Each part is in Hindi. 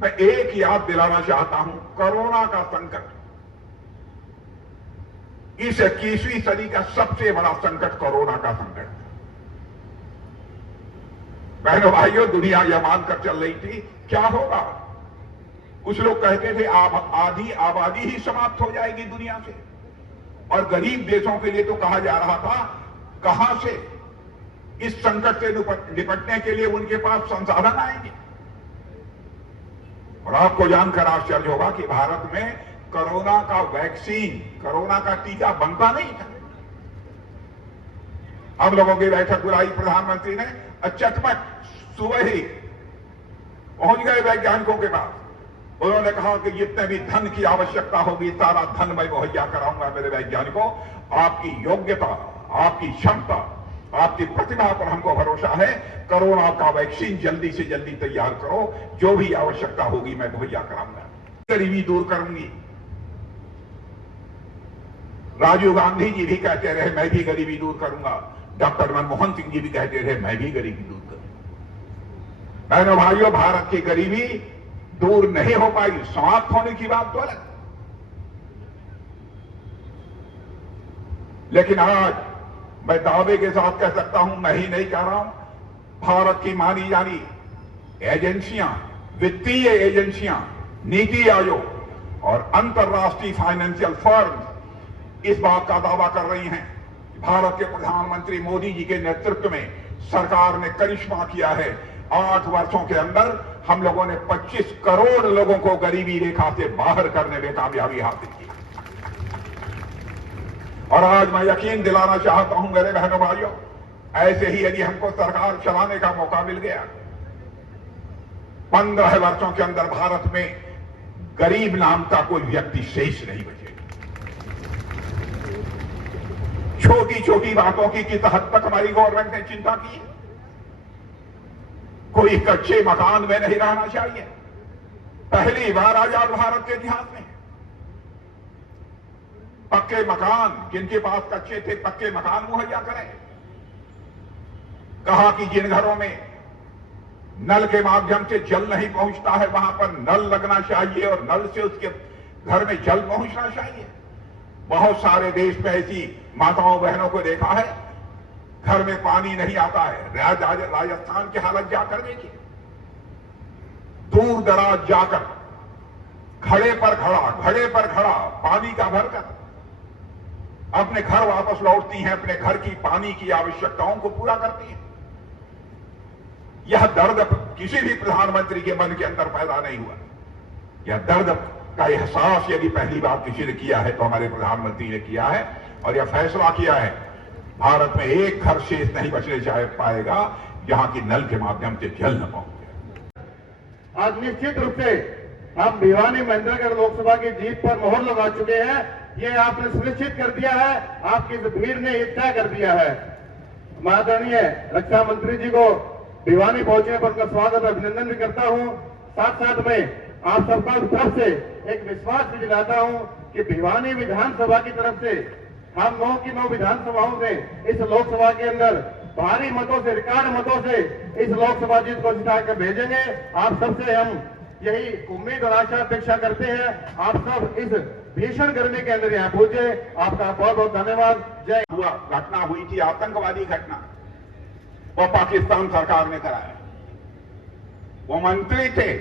मैं एक याद दिलाना चाहता हूं, कोरोना का संकट इस 21वीं सदी का सबसे बड़ा संकट कोरोना का संकट। बहनों भाइयों, दुनिया यह मानकर चल रही थी क्या होगा। कुछ लोग कहते थे आधी आबादी ही समाप्त हो जाएगी दुनिया से, और गरीब देशों के लिए तो कहा जा रहा था कहां से इस संकट से निपटने के लिए उनके पास संसाधन आएंगे। और आपको जानकर आश्चर्य होगा कि भारत में कोरोना का वैक्सीन, कोरोना का टीका बनता नहीं था। हम लोगों की बैठक बुलाई प्रधानमंत्री ने, चटपट सुबह ही पहुंच गए वैज्ञानिकों के पास। उन्होंने कहा कि जितने भी धन की आवश्यकता होगी सारा धन मैं मुहैया कराऊंगा मेरे वैज्ञानिकों। आपकी योग्यता, आपकी क्षमता, आपकी प्रतिभा पर हमको भरोसा है। कोरोना का वैक्सीन जल्दी से जल्दी तैयार करो, जो भी आवश्यकता होगी मैं मुहैया कराऊंगा। गरीबी दूर करूंगी। राजीव गांधी जी भी कहते रहे मैं भी गरीबी दूर करूंगा। डॉक्टर मनमोहन सिंह जी भी कहते रहे मैं भी गरीबी दूर करूंगा। बहनों भाइयों, भारत की गरीबी दूर नहीं हो पाई, समाप्त होने की बात तो अलग। लेकिन आज मैं दावे के साथ कह सकता हूं, मैं ही नहीं कह रहा हूं, भारत की मानी जानी एजेंसियां, वित्तीय एजेंसियां, नीति आयोग और अंतर्राष्ट्रीय फाइनेंशियल फर्म इस बात का दावा कर रही हैं कि भारत के प्रधानमंत्री मोदी जी के नेतृत्व में सरकार ने करिश्मा किया है। 8 वर्षों के अंदर हम लोगों ने 25 करोड़ लोगों को गरीबी रेखा से बाहर करने में कामयाबी हासिल की। और आज मैं यकीन दिलाना चाहता हूं मेरे बहनों भाइयों, ऐसे ही यदि हमको सरकार चलाने का मौका मिल गया, 15 वर्षों के अंदर भारत में गरीब नाम का कोई व्यक्ति शेष नहीं बचेगा। छोटी छोटी बातों की किस हद तक हमारी गवर्नमेंट ने चिंता की। कोई कच्चे मकान में नहीं रहना चाहिए। पहली बार आजाद भारत के इतिहास में पक्के मकान, जिनके पास कच्चे थे पक्के मकान मुहैया करें। कहा कि जिन घरों में नल के माध्यम से जल नहीं पहुंचता है वहां पर नल लगना चाहिए और नल से उसके घर में जल पहुंचना चाहिए। बहुत सारे देश में ऐसी माताओं बहनों को देखा है घर में पानी नहीं आता है। राजस्थान की हालत जाकर देखिए, दूर दराज जाकर घड़े पर खड़ा पानी का भरकर अपने घर वापस लौटती हैं, अपने घर की पानी की आवश्यकताओं को पूरा करती हैं। यह दर्द किसी भी प्रधानमंत्री के मन के अंदर पैदा नहीं हुआ। यह दर्द का एहसास यदि पहली बार किसी ने किया है तो हमारे प्रधानमंत्री ने किया है, और यह फैसला किया है भारत में एक घर शेष नहीं बचने चाहे पाएगा जहां की नल के माध्यम से जल न पहुंचे। आज निश्चित रूप से हम भिवानी महेंद्रगढ़ लोकसभा की जीत पर मोहर लगा चुके हैं। ये आपने सुनिश्चित कर दिया है, आपकी इस भीड़ ने ये तय कर दिया है। माननीय रक्षा मंत्री जी को भिवानी पहुंचने पर उनका स्वागत अभिनंदन भी करता हूं। साथ साथ में आप सबका तरफ से एक विश्वास भी दिलाता हूं कि भिवानी विधानसभा की तरफ से हम 9 की 9 विधानसभाओं से इस लोकसभा के अंदर भारी मतों से, रिकॉर्ड मतों से इस लोकसभा जीत को जिता कर भेजेंगे। आप सबसे हम यही उम्मीद और आशा अपेक्षा करते हैं आप सब इस भीषण गर्मी के अंदर यहाँ पहुंचे। आपका बहुत बहुत धन्यवाद। जय। घटना हुई थी आतंकवादी घटना, वो पाकिस्तान सरकार ने कराया। वो मंत्री थे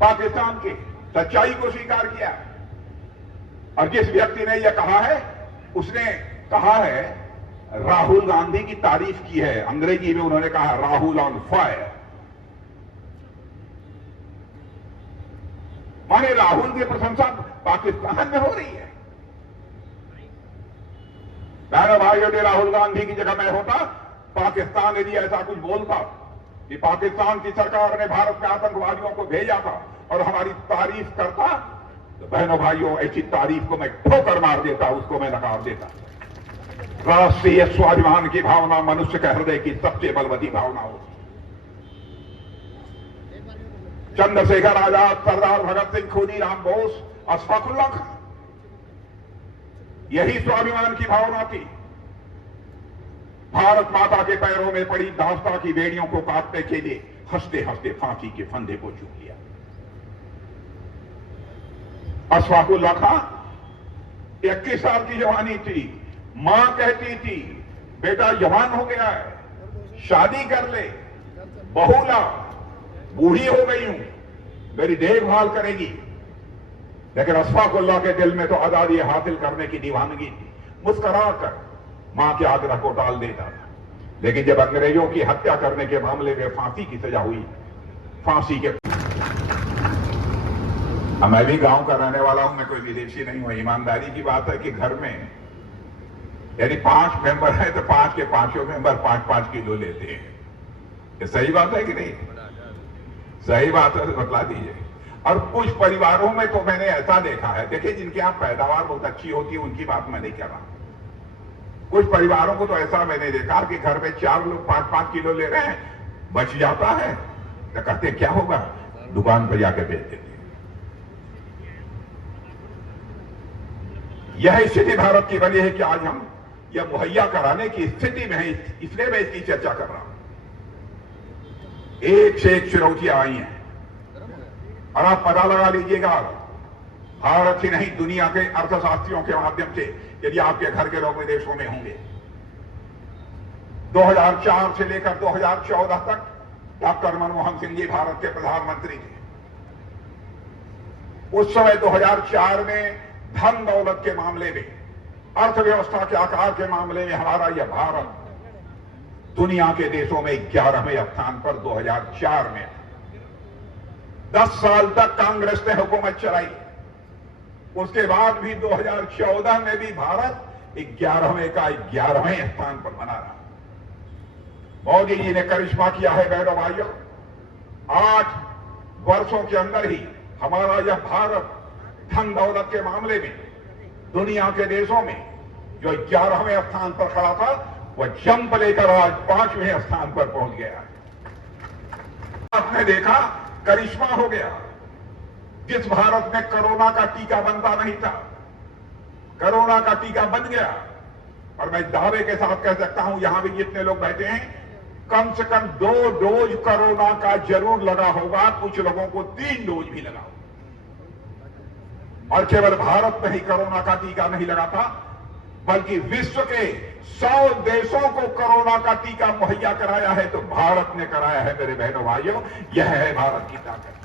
पाकिस्तान के, सच्चाई को स्वीकार किया। और जिस व्यक्ति ने यह कहा है उसने कहा है, राहुल गांधी की तारीफ की है। अंग्रेजी में उन्होंने कहा राहुल ऑन फायर। माने राहुल की प्रशंसा पाकिस्तान में हो रही है। बहनों भाइयों, यदि राहुल गांधी की जगह मैं होता, पाकिस्तान यदि ऐसा कुछ बोलता कि पाकिस्तान की सरकार ने भारत में आतंकवादियों को भेजा था और हमारी तारीफ करता, तो बहनों भाइयों ऐसी तारीफ को मैं ठोकर मार देता, उसको मैं नकार देता। राष्ट्रीय स्वाभिमान की भावना मनुष्य के हृदय की सबसे बलवती भावना होती। चंद्रशेखर आजाद, सरदार भगत सिंह, खुदीराम बोस, अशफाकुल्लाह खान, यही स्वाभिमान की भावना थी। भारत माता के पैरों में पड़ी दास्ता की बेड़ियों को काटने के लिए हंसते हंसते फांसी के फंदे को चूक लिया। अशफाकुल्लाह खां 21 साल की जवानी थी, मां कहती थी बेटा जवान हो गया है, शादी कर ले, बहू ला, बूढ़ी हो गई हूं, मेरी देखभाल करेगी। लेकिन अशफाकुल्लाह के दिल में तो आजादी हासिल करने की दीवानगी थी। मुस्कुराकर मां के आग्रह को टाल देता था। लेकिन जब अंग्रेजों की हत्या करने के मामले में फांसी की सजा हुई, फांसी के मैं भी गांव का रहने वाला हूं, मैं कोई विदेशी नहीं हूं। ईमानदारी की बात है कि घर में यदि 5 मेंबर है तो 5 के 5 मेंबर 5-5 किलो लेते हैं। ये सही बात है कि नहीं? सही बात है तो बतला दीजिए। और कुछ परिवारों में तो मैंने ऐसा देखा है, देखिए जिनके यहां पैदावार बहुत अच्छी होती है उनकी बात मैं नहीं कर रहा। कुछ परिवारों को तो ऐसा मैंने देखा कि घर में 4 लोग 5-5 किलो ले रहे हैं, बच जाता है तो कहते क्या होगा, दुकान पर जाके बेच देते। यह स्थिति भारत की बनी है कि आज हम यह मुहैया कराने की स्थिति में है, इसलिए मैं इसकी चर्चा कर रहा हूं। एक से एक चुनौतियां आई हैं और आप पता लगा लीजिएगा, भारत ही नहीं दुनिया के अर्थशास्त्रियों के माध्यम से, यदि आपके घर के लोग विदेशों में होंगे, 2004 से लेकर 2014 तक डॉक्टर मनमोहन सिंह जी भारत के प्रधानमंत्री थे। उस समय 2004 में धन दौलत के मामले में, अर्थव्यवस्था के आकार के मामले में हमारा यह भारत दुनिया के देशों में 11वें स्थान पर 2004 में। 10 साल तक कांग्रेस ने हुकूमत चलाई, उसके बाद भी 2014 में भी भारत 11वें का 11वें स्थान पर बना रहा। मोदी जी ने करिश्मा किया है बहनों भाइयों। 8 वर्षों के अंदर ही हमारा यह भारत धन दौलत के मामले में दुनिया के देशों में जो 11वें स्थान पर खड़ा था, वह जंप लेकर आज 5वें स्थान पर पहुंच गया। आपने देखा करिश्मा हो गया। जिस भारत में कोरोना का टीका बनता नहीं था, कोरोना का टीका बन गया। और मैं दावे के साथ कह सकता हूं, यहां भी जितने लोग बैठे हैं, कम से कम 2 डोज कोरोना का जरूर लगा होगा, कुछ लोगों को 3 डोज भी लगा। और केवल भारत में ही कोरोना का टीका नहीं लगा था, बल्कि विश्व के 100 देशों को कोरोना का टीका मुहैया कराया है तो भारत ने कराया है। मेरे बहनों भाइयों, यह है भारत की ताकत।